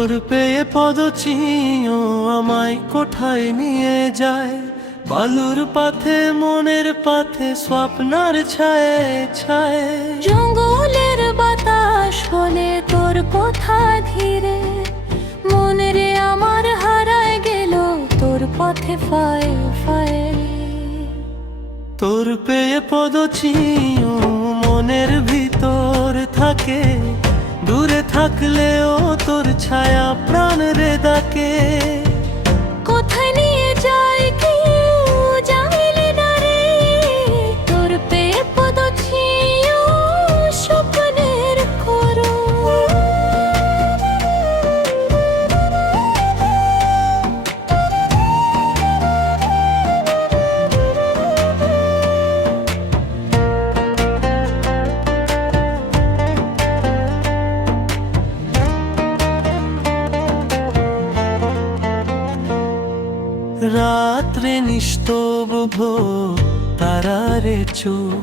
তোর পেয়ে পদচিহ্ন আমায় কোথায় নিয়ে যায়, বালুর পাথে মনের পাথে স্বপ্নার ছায়ে ছায়ে। জঙ্গলের বাতাস বলে তোর কথা ধীরে, মনে রে আমার হারায় গেল তোর পথে ফায়ে ফায়ে। তোর পেয়ে পদচিহ্ন মনের ভিতর থাকে, দূরে থাকলেও তোর ছায়া প্রাণ রে ডাকে। কোথায় নিয়ে যায় কেউ জানিলে না রে, তোর পেয়ে পদচিহ্ন স্বপ্নের করো। রাত্রে নিস্তব্ধ তারারে চুপ,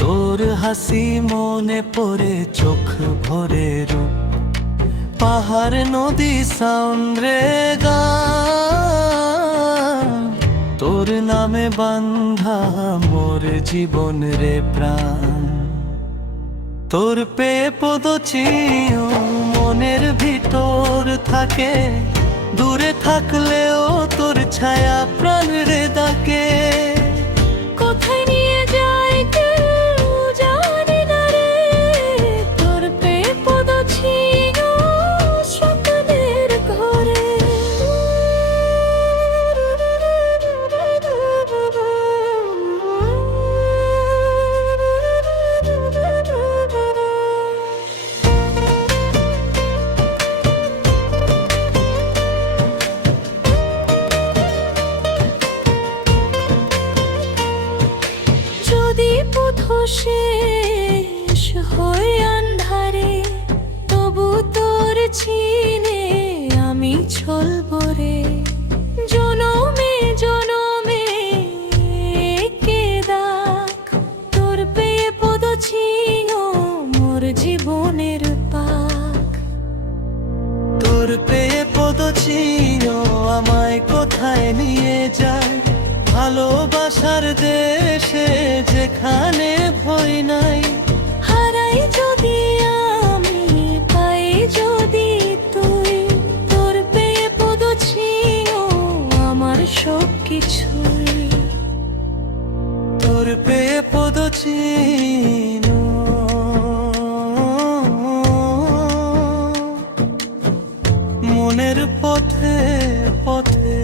তোর হাসি মনে পড়ে চোখ ভরে রূপ। পাহাড় নদী সাউন্ডরে গান, তোর নামে বান্ধা মোর জীবন রে প্রাণ। তোর পেয়ে পদচিহ্ন মনের ভিতর থাকে, দূরে থাকলেও তোর ছায়া প্রাণ রে ডাকে। কোথায় নিয়ে যায় কেউ জানে না রে, তোর পেয়ে পদচিহ্ন স্বপ্নের ঘরে। যদি পথ শেষ হয় আন্ধারে, তবু তোর চিনে আমি চলব রে। জনমে জনমে কে ডাক, তোর পেয়ে পদচিহ্ন মোর জীবনের পাক। তোর পেয়ে পদচিহ্ন আমায় কোথায় নিয়ে যায়, ভালোবাসার দেশে যেখানে ভয় নাই। হারাই যদি আমি পাই যদি তুই, তোর পেয়ে পদচিহ্ন আমার সব কিছুই। তোর পেয়ে পদচিহ্ন মনের পথে পথে।